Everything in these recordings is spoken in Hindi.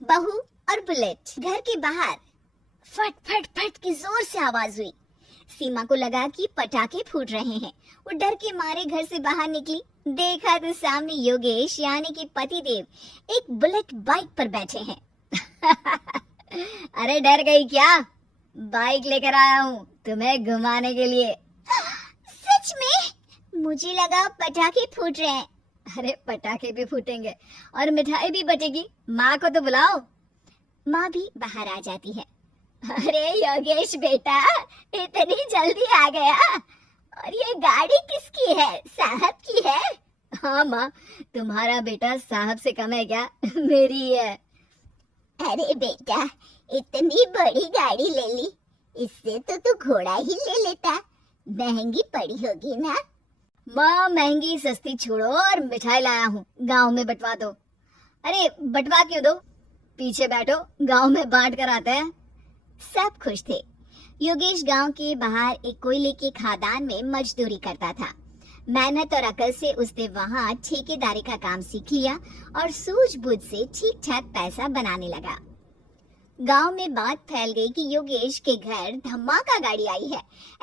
बहू और बुलेट। घर के बाहर फट फट फट की जोर से आवाज हुई। सीमा को लगा कि पटाखे फूट रहे हैं। वो डर के मारे घर से बाहर निकली। देखा तो सामने योगेश यानी कि पतिदेव एक बुलेट बाइक पर बैठे हैं। अरे डर गई क्या? बाइक लेकर आया हूँ तुम्हें घुमाने के लिए। सच में? मुझे लगा पटाखे फूट रहे हैं। अरे पटाखे भी फूटेंगे और मिठाई भी बटेगी। माँ को तो बुलाओ। माँ भी बाहर आ जाती है। अरे योगेश बेटा, इतनी जल्दी आ गया? और ये गाड़ी किसकी है? साहब की है? हाँ माँ, तुम्हारा बेटा साहब से कम है क्या? मेरी ही है। अरे बेटा, इतनी बड़ी गाड़ी ले ली, इससे तो तू घोड़ा ही ले लेता। महंगी पड़ी होगी ना? माँ महंगी सस्ती छोड़ो और मिठाई लाया हूँ, गांव में बंटवा दो। अरे बंटवा क्यों दो? पीछे बैठो, गांव में बांट कर आते हैं। सब खुश थे। योगेश गांव के बाहर एक कोयले के खदान में मजदूरी करता था। मेहनत और अकल से उसने वहां ठेकेदारी का काम सीख लिया और सूझबूझ से ठीक ठाक पैसा बनाने लगा। गांव में बात फैल गई कि योगेश के घर धमाका गाड़ी आई है।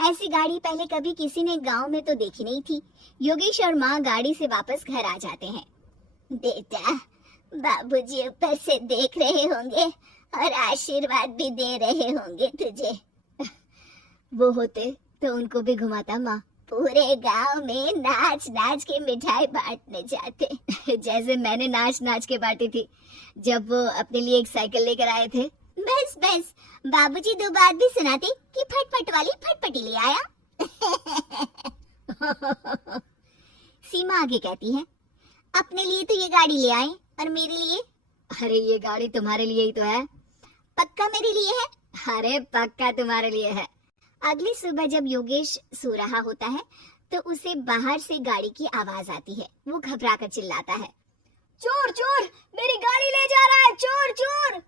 ऐसी गाड़ी पहले कभी किसी ने गांव में तो देखी नहीं थी। योगेश और माँ गाड़ी से वापस घर आ जाते हैं। बेटा, बाबूजी ऊपर से देख रहे होंगे और आशीर्वाद भी दे रहे होंगे तुझे। वो होते तो उनको भी घुमाता माँ। पूरे गांव में नाच नाच के मिठाई बांटने जाते। जैसे मैंने नाच नाच के बांटी थी जब वो अपने लिए एक साइकिल लेकर आए थे। बस बस, बाबूजी दो बात भी सुनाते कि फटफट वाली फटफटी ले आया। सीमा आगे कहती है, अपने लिए तो ये गाड़ी ले आए और मेरे लिए? अरे ये गाड़ी तुम्हारे लिए ही तो है। पक्का मेरे लिए है? अरे पक्का तुम्हारे लिए है। अगली सुबह जब योगेश सो रहा होता है तो उसे बाहर से गाड़ी की आवाज आती है। वो घबराकर चिल्लाता है, चोर चोर, मेरी गाड़ी ले जा रहा है, चोर चोर।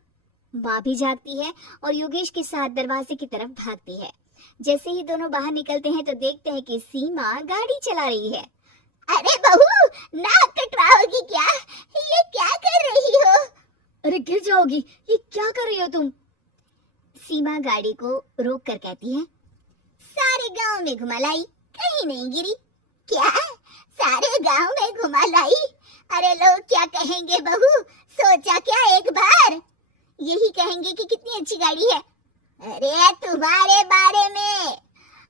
माँ भी जागती है और योगेश के साथ दरवाजे की तरफ भागती है। जैसे ही दोनों बाहर निकलते हैं तो देखते हैं कि सीमा गाड़ी चला रही है। अरे बहू, नाक कटवाओगी क्या? ये क्या कर रही हो? अरे गिर जाओगी, ये क्या कर रही हो तुम? सीमा गाड़ी को रोक कर कहती है, सारे गांव में घुमा लाई, कहीं नहीं गिरी। क्या? सारे गांव में घुमा लाई? अरे लोग क्या कहेंगे बहू? सोचा क्या एक बार? यही कहेंगे कि कितनी अच्छी गाड़ी है। अरे तुम्हारे बारे में।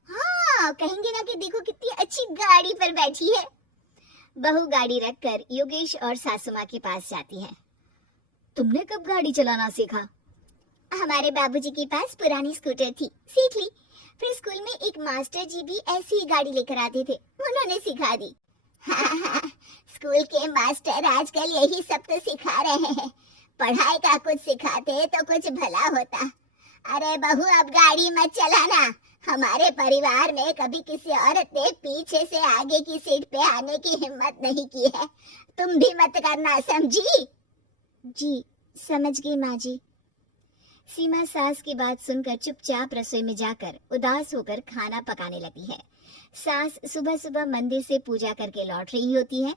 हाँ, कहेंगे ना कि देखो कितनी अच्छी गाड़ी पर बैठी है। बहू गाड़ी रखकर योगेश और सासू माँ के पास जाती है। तुमने कब गाड़ी चलाना सीखा? हमारे बाबूजी के पास पुरानी स्कूटर थी, सीख ली। फिर स्कूल में एक मास्टर जी भी ऐसी ही गाड़ी लेकर आते थे, उन्होंने सिखा दी। हाँ, स्कूल के मास्टर आजकल यही सब तो सिखा रहे हैं। पढ़ाई का कुछ सिखाते तो कुछ भला होता। अरे बहू, अब गाड़ी मत चलाना। हमारे परिवार में कभी किसी औरत ने पीछे से आगे की सीट पे आने की हिम्मत नहीं की है। तुम भी मत करना, समझी? जी समझ गई माँ जी। सीमा सास की बात सुनकर चुपचाप रसोई में जाकर उदास होकर खाना पकाने लगी है। सास सुबह सुबह मंदिर से पूजा करके लौट रही होती है।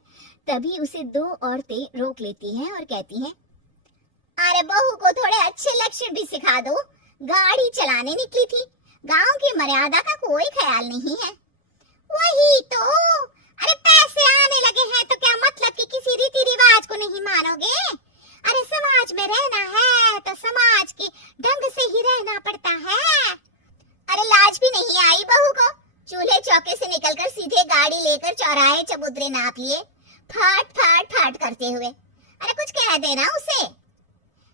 तभी उसे दो औरतें रोक लेती हैं और कहती हैं, अरे बहू को थोड़े अच्छे लक्षण भी सिखा दो। गाड़ी चलाने निकली थी, गांव की मर्यादा का कोई ख्याल नहीं है। वही तो, अरे पैसे आने लगे हैं तो क्या मतलब कि किसी रीति रिवाज को नहीं मानोगे? अरे समाज में रहना है तो समाज के ढंग से ही रहना पड़ता है। अरे लाज भी नहीं आई बहू को? चूल्हे चौके से निकलकर सीधे गाड़ी लेकर चौराहे चबूतरे नाप लिए, फाट फाट फाट करते हुए। अरे कुछ कह देना उसे।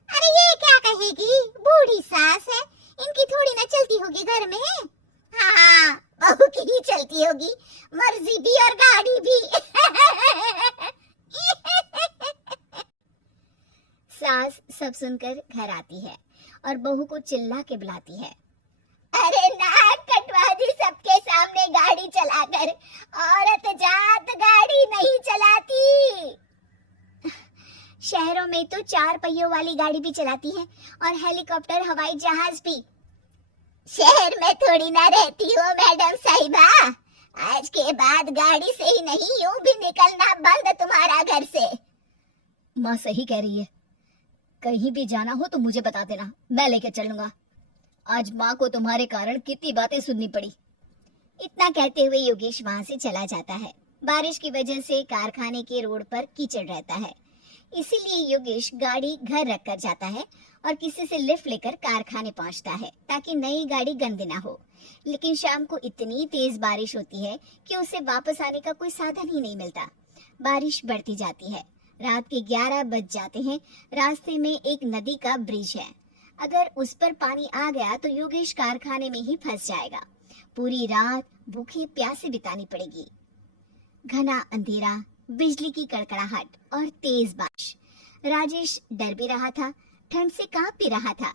अरे ये क्या कहेगी, बूढ़ी सास है, इनकी थोड़ी ना चलती होगी घर में। हाँ, बहू की ही चलती होगी, मर्जी भी और गाड़ी भी। सास सब सुनकर घर आती है और बहू को चिल्ला के बुलाती है, अरे नाक कटवा दी सबके सामने गाड़ी चलाकर। औरत जात गाड़ी नहीं चलाती। शहरों में तो 4 पहियों वाली गाड़ी भी चलाती है और हेलीकॉप्टर, हवाई जहाज भी। शहर में थोड़ी ना रहती हो मैडम साहिबा, आज के बाद गाड़ी से ही नहीं यूं भी निकलना बंद तुम्हारा घर से। माँ सही कह रही है, कहीं भी जाना हो तो मुझे बता देना, मैं लेकर चलूंगा। आज माँ को तुम्हारे कारण कितनी बातें सुननी पड़ी। इतना कहते हुए योगेश वहां से चला जाता है। बारिश की वजह से कारखाने के रोड पर कीचड़ रहता है, इसीलिए योगेश गाड़ी घर रख कर जाता है और किसी से लिफ्ट लेकर कारखाने पहुंचता है ताकि नई गाड़ी गंदी ना हो। लेकिन शाम को इतनी तेज बारिश होती है कि उसे वापस आने का कोई साधन ही नहीं मिलता। बारिश बढ़ती जाती है, रात के 11 बज जाते हैं। रास्ते में एक नदी का ब्रिज है, अगर उस पर पानी आ गया तो योगेश कारखाने में ही फंस जाएगा। पूरी रात भूखे प्यासे बितानी पड़ेगी। घना अंधेरा, बिजली की कड़कड़ाहट और तेज बारिश। राजेश डर भी रहा था, ठंड से कांप भी रहा था।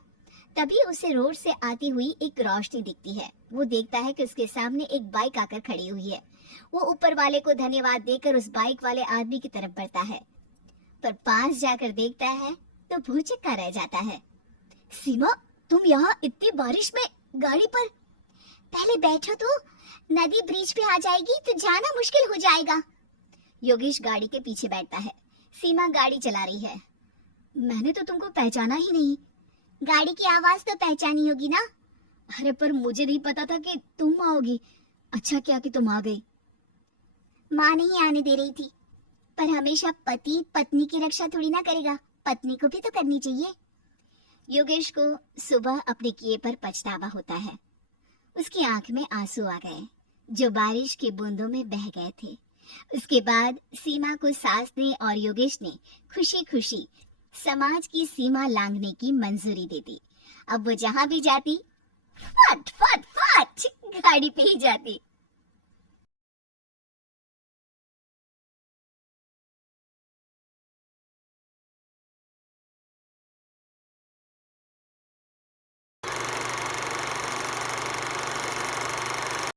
तभी उसे रोड से आती हुई एक रोशनी दिखती है। वो देखता है कि उसके सामने एक बाइक आकर खड़ी हुई है। वो ऊपर वाले को धन्यवाद देकर उस बाइक वाले आदमी की तरफ बढ़ता है, पर पास जाकर देखता है तो भूचक्का रह जाता है। सीमा, तुम यहाँ इतनी बारिश में गाड़ी पर? पहले बैठो तो, नदी ब्रिज पे आ जाएगी तो जाना मुश्किल हो जाएगा। योगेश गाड़ी के पीछे बैठता है। सीमा गाड़ी चला रही है। मैंने तो तुमको पहचाना ही नहीं। गाड़ी की आवाज तो पहचानी होगी ना? अरे पर मुझे नहीं पता था कि तुम आओगी। अच्छा किया कि तुम आ गई। माँ नहीं आने दे रही थी, पर हमेशा पति पत्नी की रक्षा थोड़ी ना करेगा, पत्नी को भी तो करनी चाहिए। योगेश को सुबह अपने किए पर पछतावा होता है। उसकी आंख में आंसू आ गए जो बारिश की बूंदों में बह गए थे। उसके बाद सीमा को सास ने और योगेश ने खुशी खुशी समाज की सीमा लांघने की मंजूरी दे दी। अब वो जहां भी जाती फट फट फट गाड़ी पे ही जाती।